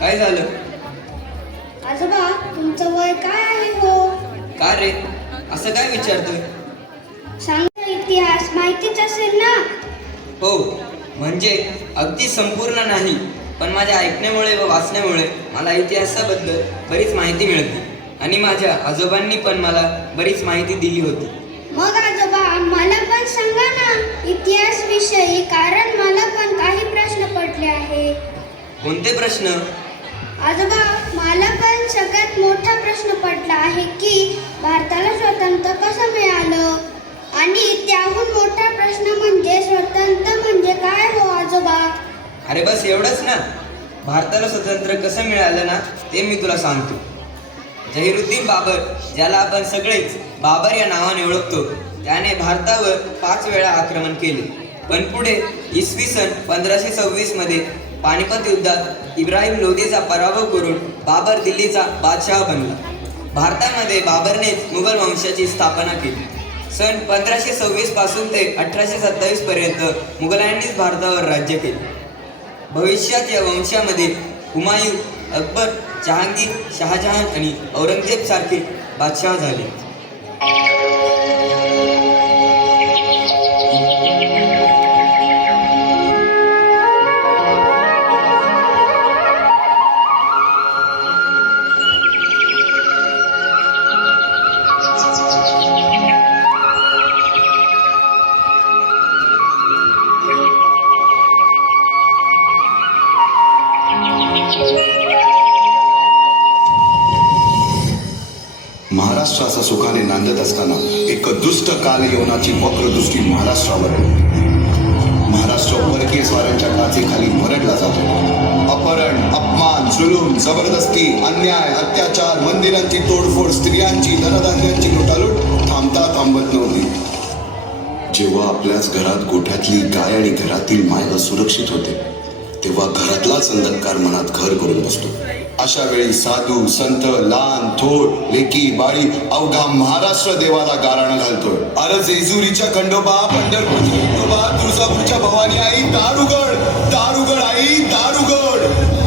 काय झालं? आजोबा, तुमचं वय काय आहे हो? का रे, असं काय विचारतोय? सांगा, इतिहास माहितीच असेल ना? हो, म्हणजे अगदी संपूर्ण नाही, पण माझ्या ऐकण्यामुळे व वाचण्यामुळे मला इतिहासाबद्दल बरीच माहिती मिळते आणि माझ्या आजोबांनी पण मला बरीच माहिती दिली होती. मग आजोबा, मला पण सांगा ना इतिहास विषयी, कारण मला पण काही प्रश्न पडले आहे. कोणते प्रश्न? आजोबा, मला पण सगळ्यात मोठा प्रश्न पडला आहे की भारताला स्वातंत्र्य कसं मिळालं, आणि त्याहून मोठा प्रश्न म्हणजे स्वातंत्र्य म्हणजे काय हो आजोबा? अरे बस एवढंच ना. भारताला स्वातंत्र्य कसं मिळालं ना, ते मी तुला सांगतो. जहीरुद्दीन बाबर, ज्याला आपण सगळेच बाबर या नावाने ओळखतो, त्याने भारतावर 5 वेळा आक्रमण केले. पण पुढे इसवी सन 1526 मध्ये पानिपत युद्धात इब्राहिम लोधीचा पराभव करून बाबर दिल्लीचा बादशाह बनला. भारतामध्ये बाबरनेच मुघल वंशाची स्थापना केली. सन 1526 पासून ते 1827 पर्यंत मुघलांनीच भारतावर राज्य केले. भविष्यात या वंशामध्ये हुमायूं, अकबर, जहांगीर, शहाजहान आणि औरंगजेब सारखे बादशाह झाले. महाराष्ट्राचा सुखाने नांदत असताना एक दुष्ट कालयवनाची वक्रदृष्टी महाराष्ट्रावर. महाराष्ट्र परकीय स्वाऱ्यांच्या टाचेखाली भरडला जातो. अपहरण, अपमान, जुलूम, जबरदस्ती, अन्याय, अत्याचार, मंदिरांची तोडफोड, स्त्रियांची, धनधान्यांची लुटालूट थांबता थांबत नव्हती. जेव्हा आपल्याच घरात गोठ्यातली गाय आणि घरातील माय सुरक्षित होते, तेव्हा घरातलाच अंधकार मनात घर करून बसतो. अशा वेळी साधू, संत, लहान, थोर, लेकी, बाळी अवघा महाराष्ट्र देवाला गाराणं घालतोय. अरे जेजुरीच्या खंडोबा, पंढरपूरच्या खंडोबा, तुळजापूरच्या भवानी आई, दारुगड, दारुगड आई, दारुगड.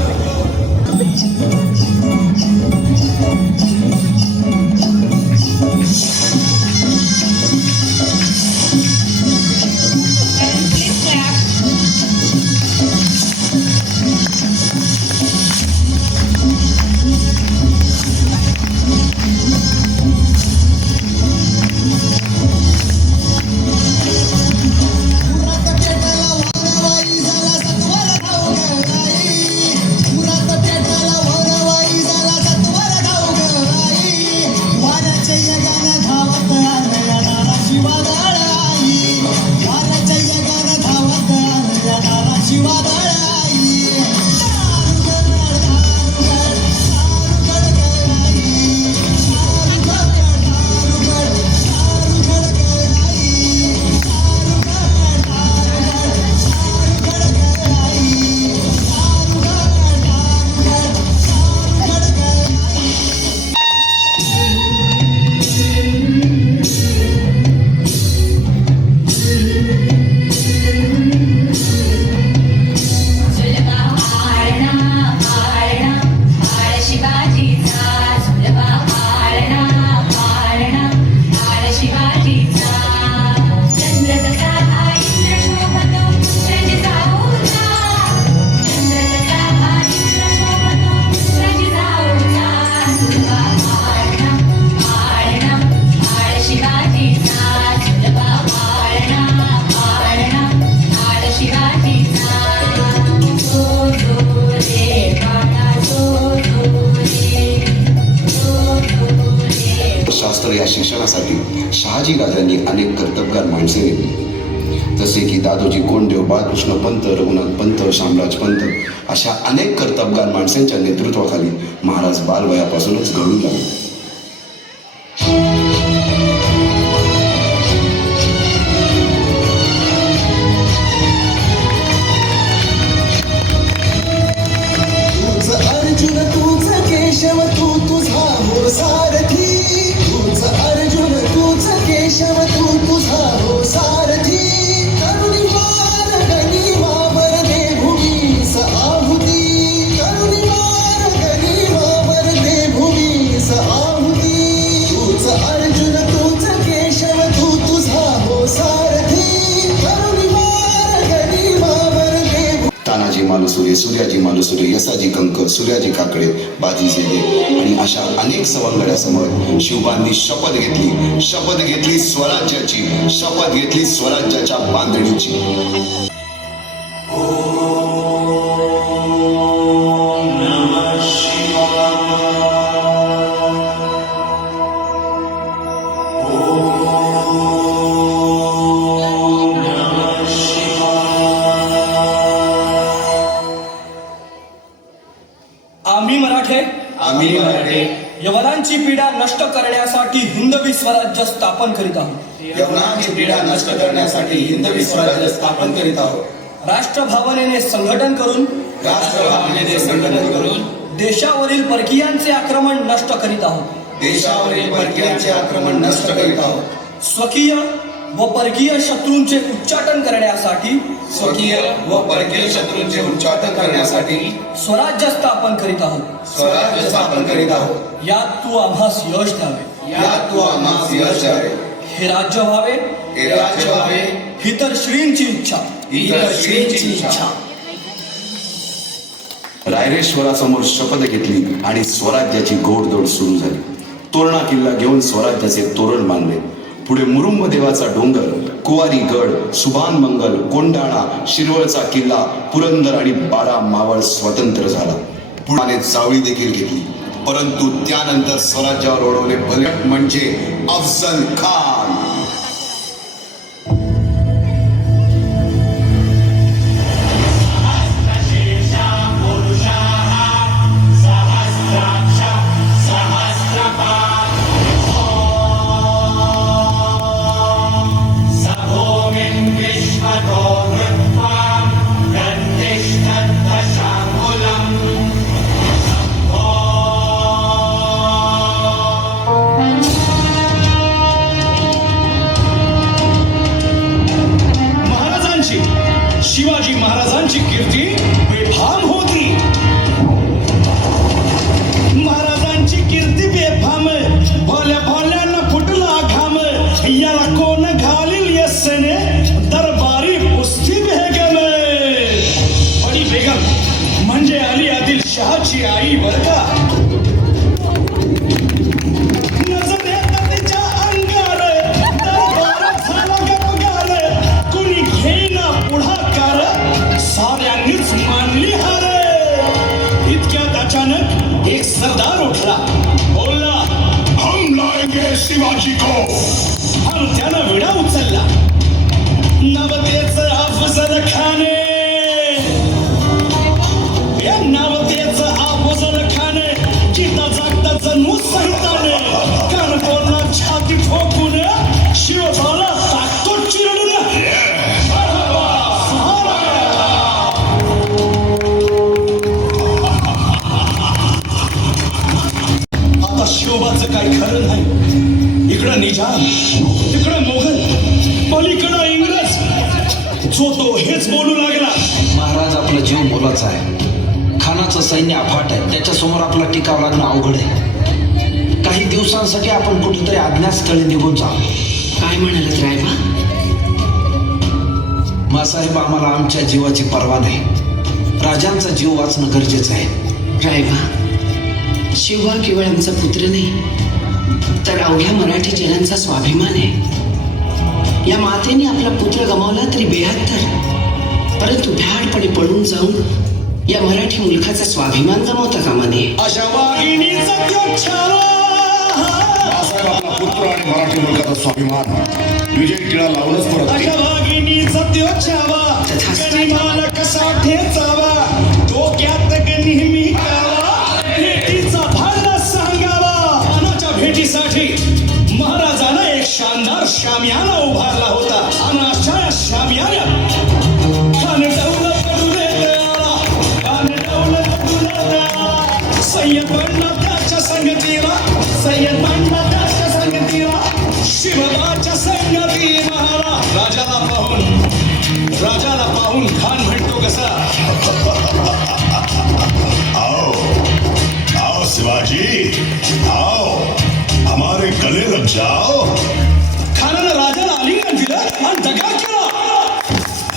या शिक्षणासाठी शहाजी राजांनी अनेक कर्तबगार माणसे नेमली, जसे की दादोजी कोंडदेव, बाळकृष्ण पंत, रघुनाथ पंत, शामराज पंत अशा अनेक कर्तबगार माणसांच्या नेतृत्वाखाली महाराज बालवयापासूनच घडू लागले. करुणी मार गणी वावर दे भूमीस आहुती, करुणी मार मालुसुरे, सूर्याजी मालुसुरे, यसाजी कंक, सूर्याजी काकडे, बाजी जेले आणि अशा अनेक सवंगड्यासमोर शिवबांनी शपथ घेतली स्वराज्याची, शपथ घेतली स्वराज्याच्या बांधणीची. आम्ही मराठे यवनांची पीडा नष्ट करण्यासाठी हिंदवी स्वराज्य स्थापन करीत आहोत. यवनांची पीडा नष्ट करण्यासाठी हिंदवी स्वराज्य स्थापन करीत आहोत. राष्ट्रभावनेने संघटन करून देशावरील परकीयांचे आक्रमण नष्ट करीत आहोत. देशावरील परकीयांचे आक्रमण नष्ट करीत आहोत. स्वकीय व परकीय शत्रूंचे उच्चाटन करण्यासाठी उच्चाटन करण्यासाठी स्वराज्य स्थापन करीत आहोत. स्वराज्य स्थापन करीत आहोत. यात तू आम्हास यश द्यावे. यात तू आम्हास यश द्यावे. हे राज्य व्हावे, हे राज्य व्हावे, ही तर श्रींची इच्छा. रायरेश्वरासमोर शपथ घेतली आणि स्वराज्याची घोडदौड सुरू झाली. तोरणा किल्ला घेऊन स्वराज्याचे तोरण बांधले. पुढे मुरुंब देवाचा डोंगर, कुवारी गड, सुभान मंगल, कोंडाणा, शिरवळचा किल्ला, पुरंदर आणि 12 मावळ स्वतंत्र झाला. पुढे जावळी देखील घेतली. परंतु त्यानंतर स्वराज्यावर ओढवले बलट म्हणजे अफजल खान. शिवाजी महाराजांची कीर्ती बेफाम होती. महाराजांची कीर्ती बेफाम, भोल्या भोल्यांना फुटला घाम. याला कोण घालील यस्सने, दरबारी कुस्ती बेगम. बडी बेगम म्हणजे अली आदिल शहाची आई बर का. नजर येतात तिच्या अंगार, दरबारात झाला गपगार. कुणी घेईना पुढाकार, साऱ्यांनीच मानली हार. इतक्यात अचानक एक सरदार उठला, बोलला, हम लाएंगे शिवाजी को. आणि त्यानं विडा उचलला. नवतेचं अफजल खाने, या नवतेचं अफजल खाने, जिता जागता जन्मू सहिताने. कान बोलला छाती ठोकून, शिवबाला टाकतो चिरडून. आता शिवबाचं काही खरं नाही. इकडं निजाम, तिकडं मोगल, पलीकडं इंग्रज. जो तो हेच बोलू लागला. महाराज, आपला जीव मोलाचा आहे. खानाचं सैन्य अफाट आहे. त्याच्यासमोर आपला टिकाव लागणं अवघड आहे. काही दिवसांसाठी आपण कुठेतरी अज्ञातस्थळी निघून जाऊ. काय म्हणालात रायबा? मासाहेब, आम्हाला आमच्या जीवाची पर्वा नाही. राजांचा जीव वाचणं गरजेचं आहे. रायबा, शिवबा केवळ आमचा पुत्र नाही, तर अवघ्या मराठी जनांचा स्वाभिमान आहे. या मातेने आपला पुत्र गमावला तरी 72, परंतु भ्याडपणे पळून जाऊन या मराठी मुलखाचा स्वाभिमान गमावता कामा नये. अशा वाघिणीचा तो छावा, बाळासाहेब आपला पुत्र आणि मराठी मुलकाचा स्वाभिमान विजय टिळा लावूनच परत अशा वाघिणीचा तो छावा, गनिमाल कसा ठेचावा, डोक्यात नेहमी कावा, भेटीचा भाला सांगावा. खानाच्या भेटीसाठी महाराजांना एक शानदार शामियाना उभारला होता. आणि अशा या शामियाना खान डौलत डुलेला, खान डौलत डुलेला. सय्यद बनला त्याच्या संगतीला, सय्यद बनला त्याच्या संगतीला, शिवबाच्या संगती महाराज. राजाला पाहून खान म्हणतो कसा, आओ आओ शिवाजी, आओ हमारे गले लग जाओ. खानानं राजाला आलिंगन दिलं आणि दगा केला.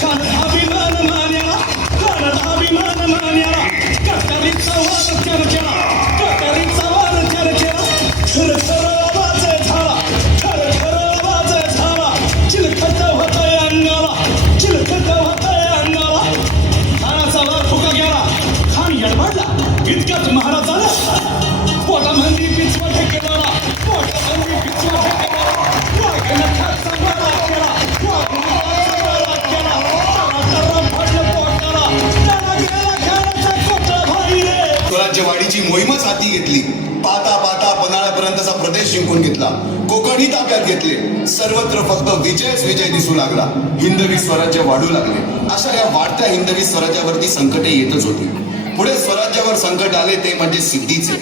खान अभिमान मान्या, खान अभिमान याच महाराजाला पोटामध्ये पिचवा ठेकेला पोटामध्ये पिचवा ठेकेला वाघेला खात सांभाळा केला वाघेला केला तरातरा फाडलं पोटाला त्याला गेला खाण्याचा कोटला भाई रे. स्वराज्यवाडीची मोहीमच हाती घेतली. पाहता पाहता पन्हाळ्यापर्यंतचा प्रदेश जिंकून घेतला. कोकणही ताब्यात घेतले. सर्वत्र फक्त विजयच विजय दिसू लागला. हिंदवी स्वराज्य वाढू लागले. अशा या वाढत्या हिंदवी स्वराज्यावरती संकटे येतच होती. पुढे स्वराज्यावर संकट आले ते म्हणजे सिद्धीचे.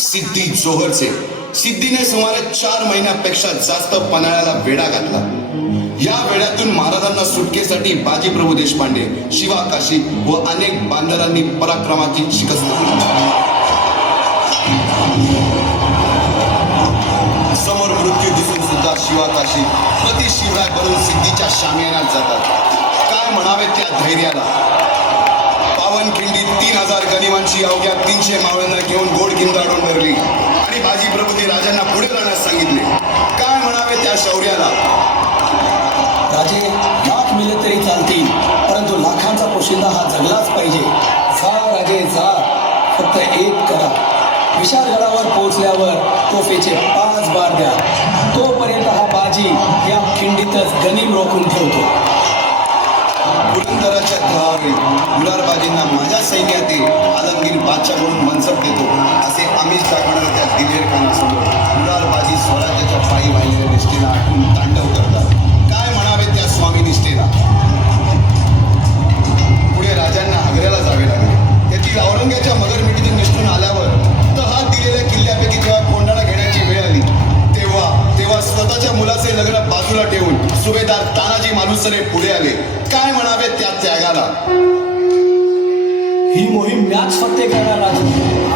सिद्धी जोहरचे. सिद्धीने सुमारे 4 महिन्यापेक्षा जास्त पन्हाळ्याला वेढा घातला. या वेड्यातून महाराजांना सुटकेसाठी बाजीप्रभू देशपांडे, शिवा काशी व अनेक बांधवांनी पराक्रमाची शिकस्त दिली. समोर मृत्यू दिसून सुद्धा शिवा काशी प्रति शिवराय बनून सिद्धीच्या शामियानात जातात. काय म्हणावे त्या धैर्याला. पावनखिंडी 3000 गनिमांची अवघ्या 300 मावळ्यांना घेऊन गोड किंदाडून धरली आणि बाजीप्रभूने राजांना पुढे राहण्यास सांगितले. काय म्हणावे त्या शौर्याला. राजे लाख मिले तरी चालतील, परंतु लाखांचा पोशिंदा हा जगलाच पाहिजे. जा राजे जा, फक्त एक करा. विशाळगडावर पोहोचल्यावर तोफेचे 5 बार द्या. तोपर्यंत हा बाजी या खिंडीतच गनिम रोखून ठेवतो. पुरंदराच्या तहावे गुलारबाजींना माझ्या सैन्यात आलमगीर बादशाह म्हणून मनसब देतो असे आमिष दाखवणाऱ्या त्या दिलेर खानासमोर गुलारबाजी स्वराज्याच्या पायी वाहिलेल्या निष्ठेला आठवून तांडव करतात. काय म्हणावे त्या स्वामी निष्ठेला. पुढे राजांना आग्र्याला जावे लागले. तेथील औरंग्याच्या मगरमिठीतून निष्ठून आल्यावर तहात दिलेल्या किल्ल्यापैकी जेव्हा कोंडाणा घेण्याची वेळ आली तेव्हा स्वतःच्या मुलाचे लग्न बाजूला ठेवून सुभेदार तानाजी मालुसरे पुढे आले. काय म्हणावे त्या त्यागाला. ही मोहीम मॅच फत्ते करणार राजे.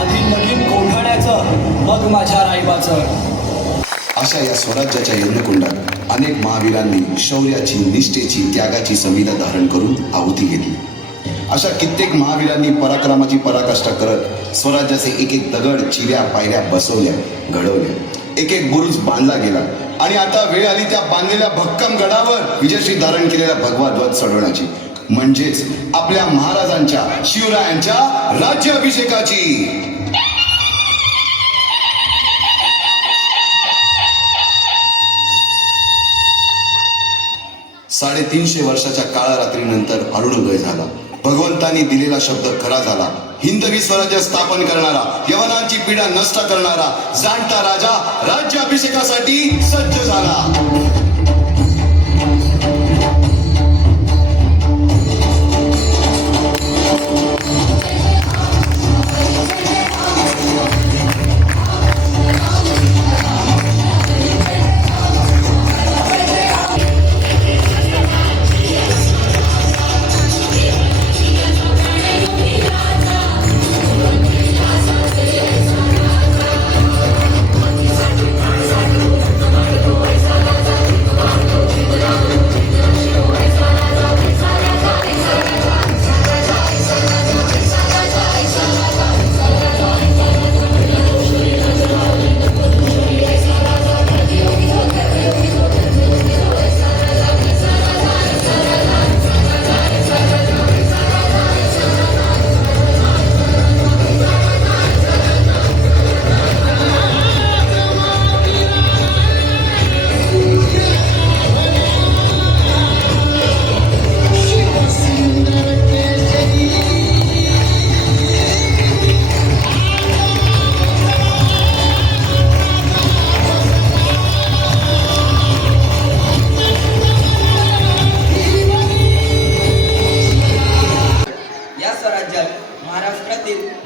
आधी लगीन कोंढाण्याचं, मग माझ्या रायबाचं. अशा या स्वराज्याच्या यज्ञकुंडात अनेक महावीरांनी शौर्याची, निष्ठेची, त्यागाची संविधा धारण करून आहुती घेतली. अशा कित्येक महावीरांनी पराक्रमाची पराकाष्ठा करत स्वराज्याचे एक एक दगड, चिऱ्या, पायऱ्या बसवल्या, घडवल्या. एक एक बुरुज बांधला गेला आणि आता वेळ आली त्या बांधलेल्या भक्कम गडावर विजयश्री धारण केलेला भगवा ध्वज चढवण्याची, म्हणजेच आपल्या महाराजांच्या, शिवरायांच्या राज्याभिषेकाची. 350 वर्षाच्या काळरात्रीनंतर अरुणोदय झाला. भगवंतांनी दिलेला शब्द खरा झाला. हिंदवी स्वराज्य स्थापन करणारा, यवनांची पीडा नष्ट करणारा जाणता राजा राज्याभिषेकासाठी सज्ज झाला.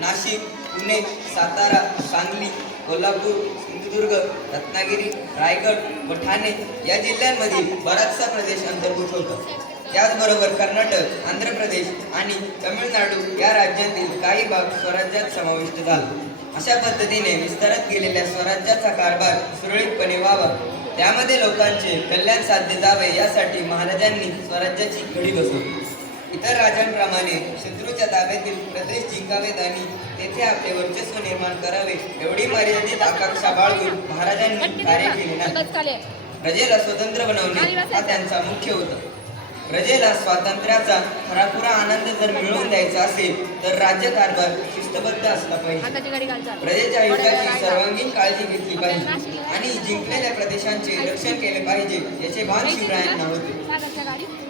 नाशिक, पुणे, सातारा, सांगली, कोल्हापूर, सिंधुदुर्ग, रत्नागिरी, रायगड व ठाणे या जिल्ह्यांमधील बराचसा प्रदेश अंतर्भूत होता. त्याचबरोबर कर्नाटक, आंध्र प्रदेश आणि तमिळनाडू या राज्यांतील काही भाग स्वराज्यात समाविष्ट झाला. अशा पद्धतीने विस्तारत गेलेल्या स्वराज्याचा कारभार सुरळीतपणे व्हावा, त्यामध्ये लोकांचे कल्याण साध्य जावे यासाठी महाराजांनी स्वराज्याची घडी बसवली. इतर राजांप्रमाणे शत्रूच्या ताब्यातील प्रदेश जिंकावेत आणि तेथे आपले वर्चस्व निर्माण करावे एवढी मर्यादित आकांक्षा बाळगून महाराजांनी कार्य केले नाही. प्रजेला स्वतंत्र बनवणे हा त्यांचा मुख्य होता. प्रजेला स्वातंत्र्याचा खराखुरा आनंद जर मिळवून द्यायचा असेल तर राज्यकारभार शिस्तबद्ध असला पाहिजे. प्रजेच्या हिताची सर्वांगीण काळजी घेतली पाहिजे आणि जिंकलेल्या प्रदेशांचे रक्षण केले पाहिजे याचे भान शिवरायांना होते.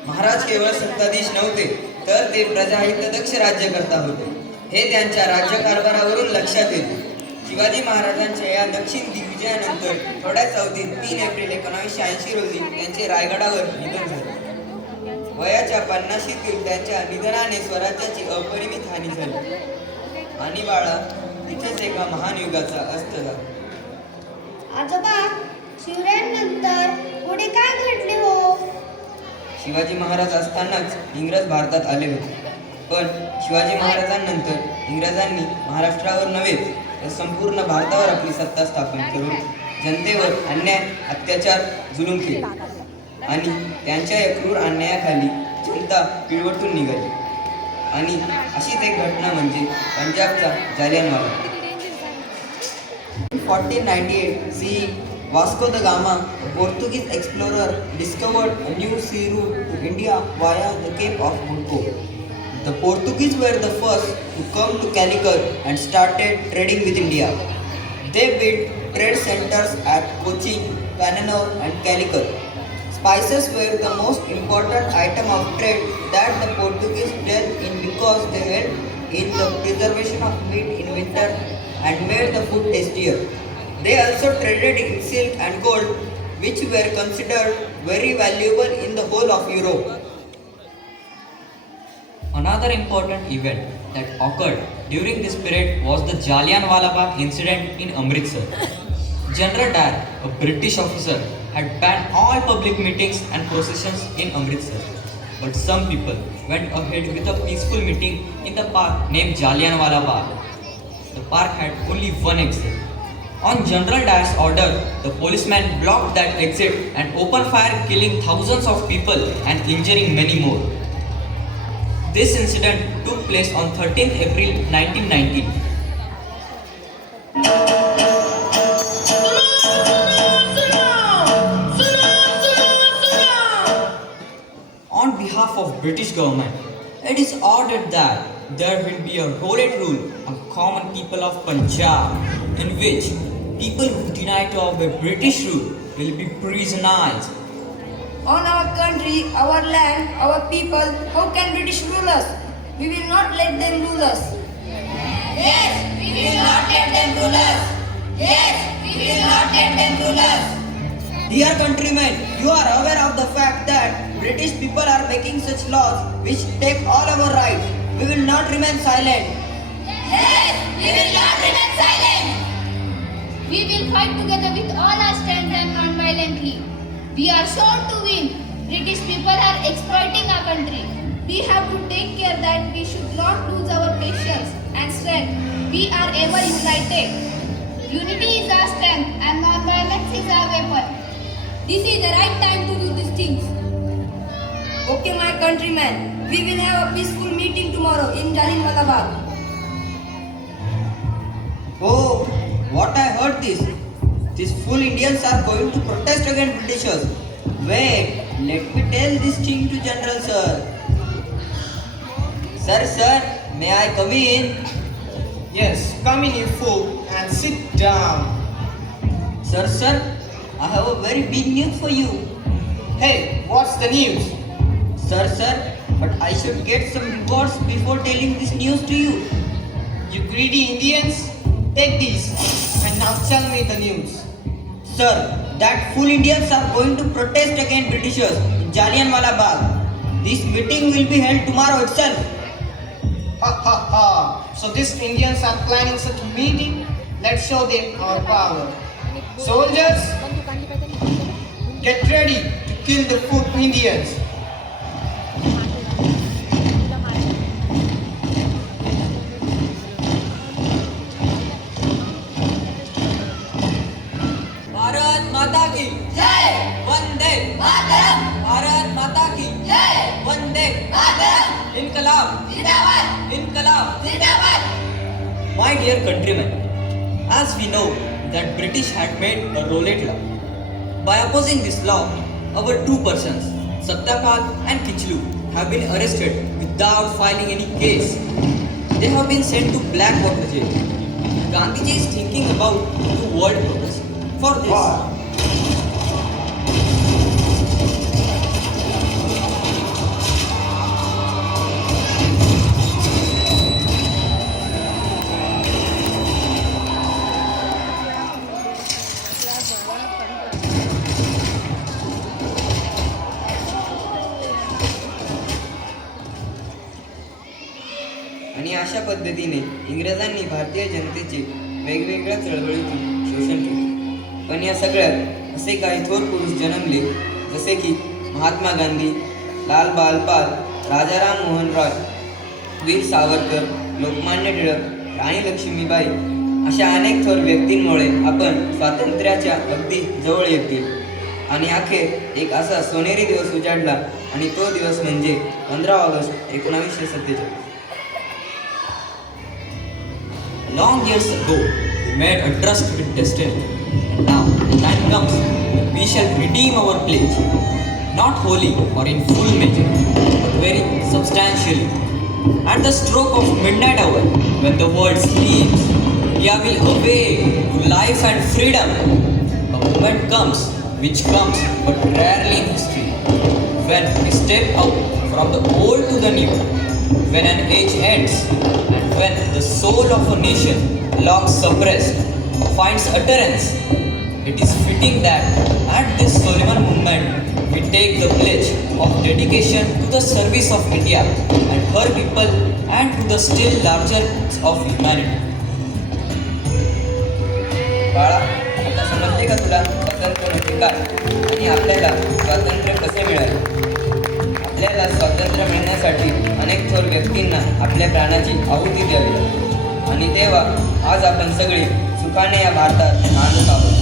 महाराज केवळ सत्ताधीश नव्हते तर ते प्रजाहितदक्ष राज्यकर्ता होते हे त्यांच्या राज्यकारभारावरून लक्षात येते. शिवाजी महाराजांच्या या दक्षिण दिग्विजयानंतर थोड्याच अवधीत 3 एप्रिल 1980 रोजी त्यांचे रायगडावर निधन झाले. वयाच्या 50शीतील त्यांच्या निधनाने स्वराज्याची अपरिमित हानी झाली आणि बाळा तिथेच एका महान युगाचा अस्त झाला. आजोबा, शिवरायांनंतर पुढे काय घडले हो? शिवाजी महाराज असतानाच इंग्रज भारतात आले होते, पण शिवाजी महाराजांनंतर इंग्रजांनी महाराष्ट्रावर नव्हेच तर संपूर्ण भारतावर आपली सत्ता स्थापन करून जनतेवर अन्याय, अत्याचार, जुलूम केले आणि त्यांच्या या क्रूर अन्यायाखाली जनता पिळवटून निघाली. आणि अशीच एक घटना म्हणजे पंजाबचा Jallianwala. 1498 CE, Vasco da Gama, a Portuguese explorer, discovered a new sea route to India via the Cape of Good Hope. The Portuguese were the first to come to Calicut and started trading with India. They built trade centers at Cochin, Panano and Calicut. Spices were the most important item of trade that the Portuguese dealt in because they helped in the preservation of meat in winter and made the food tastier. They also traded in silk and gold, which were considered very valuable in the whole of Europe. Another important event that occurred during this period was the Jallianwala Bagh incident in Amritsar. General Dyer, a British officer, had banned all public meetings and processions in Amritsar. But some people went ahead with a peaceful meeting in the park named Jallianwala Bagh. The park had only one exit. On General Dyer's order, the policeman blocked that exit and opened fire, killing thousands of people and injuring many more. This incident took place on 13th April 1919. On behalf of British government, it is ordered that there will be a roulette rule on common people of Punjab, in which people who deny to obey British rule will be prisonized. On our country, our land, our people, how can British rule us? We will not let them rule us. Yes, we will not let them rule us. Yes, we will not let them rule us. Dear countrymen, you are aware of the fact that British people are making such laws which take all our rights. We will not remain silent. Yes, we will not remain silent. We will fight together with all our strength and non-violently. We are sure to win. British people are exploiting our country. We have to take care that we should not lose our patience and strength. We are ever united. Unity is our strength and non-violence is our weapon. This is the right time to do these things. Okay, my countrymen, we will have a peaceful meeting tomorrow in Jallianwala Bagh. Oh, what I heard this. These fool Indians are going to protest against Britishers. Wait, let me tell this thing to General Sir. Sir, may I come in? Yes, come in, you fool, and sit down. Sir, I have a very big news for you. Hey, what's the news? Sir, but I should get some rewards before telling this news to you. You greedy Indians, take this and now tell me the news. Sir, that fool Indians are going to protest against Britishers in Jallianwala Bagh. This meeting will be held tomorrow itself. Ha ha ha. So these Indians are planning such a meeting? Let's show them our power. Soldiers, get ready to kill the fool Indians. Bharat माता की जय. वंदे मातरम. भारत माता की जय. वंदे मातरम. इनकलाब जिंदाबाद. इनकलाब. जिंदाबाद. My dear countrymen, as we know that British had made a roulette law. By opposing this law, our two persons, Satyapal and Kichlu have been arrested without filing any case. They have been sent to Blackwater jail. Gandhiji is thinking about the world purpose for this. आणि अशा पद्धतीने इंग्रजांनी भारतीय जनतेचे वेगवेगळ्या चळवळीतून शोषण केले. पण या सगळ्यात असे काही थोर पुरुष जन्मले जसे की महात्मा गांधी, लाल बालपाल, राजाराम मोहन रॉय, वीर सावरकर, लोकमान्य टिळक, राणी लक्ष्मीबाई अशा अनेक थोर व्यक्तींमुळे आपण स्वातंत्र्याच्या अगदी जवळ येतील. आणि अखेर एक असा सोनेरी दिवस उजाडला आणि तो दिवस म्हणजे 15 August 1947. Long years ago, we made a trust with destiny. And now the time comes when we shall redeem our pledge, not wholly or in full measure, but very substantially. At the stroke of midnight hour, when the world sleeps, India will awake to life and freedom. A moment comes, which comes but rarely in history, when we step out from the old to the new, when an age ends, and when the soul of a nation, long suppressed, finds utterance. It is fitting that at this solemn moment we take the pledge of dedication to the service of India and her people and to the still larger of humanity. बाळा, आता समजले का तुला स्वातंत्र्य म्हणजे काय आणि आपल्याला स्वातंत्र्य कसे मिळाले? आपल्याला स्वातंत्र्य मिळण्यासाठी अनेक थोर व्यक्तींना आपल्या प्राणाची आहुती द्यावी लागली आणि तेव्हा आज आपण सगळे सुखाने या भारतात नांदत आहोत.